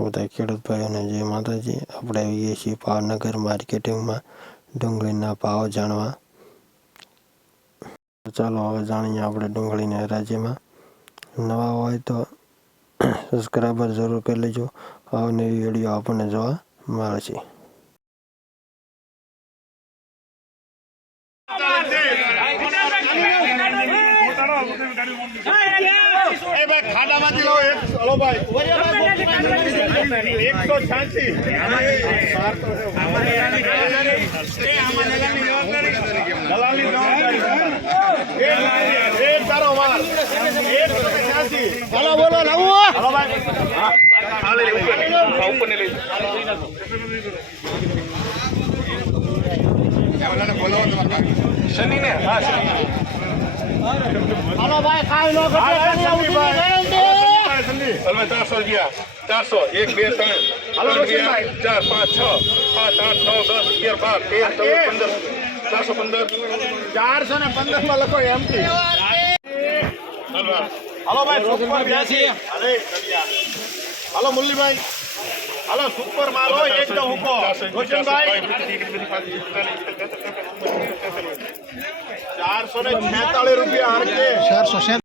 બધા ખેડૂત ભાઈઓને જય માતાજી। આપણે આવીએ છીએ ભાવનગર માર્કેટિંગમાં ડુંગળીના ભાવ જાણવા। ચાલો હવે જાણીએ આપણે ડુંગળીના હરાજીમાં। નવા હોય તો સબસ્ક્રાઈબર જરૂર કરી લેજો, અવનવી વિડીયો આપણને જોવા મળશે। खाड़ा में लो एक हेलो भाई 186 दलाली एक तारो मार 186 हेलो बोलो लाओ हेलो भाई हां ले ऊपर ने ले क्या बोला बोलो तुम्हारा शनि ने हां शनि हेलो भाई खाई लो हलवे 400 रुपया 400 1 2 3 हेलो 4 5 6 7 8 9 10 11 12 13 1415 415 માં લખો એમટી हेलो भाई सुपर 82 अरे हेलो मुरली भाई हेलो सुपर माल हो एकदम ऊपर गोचन भाई 446 रुपया हर के 400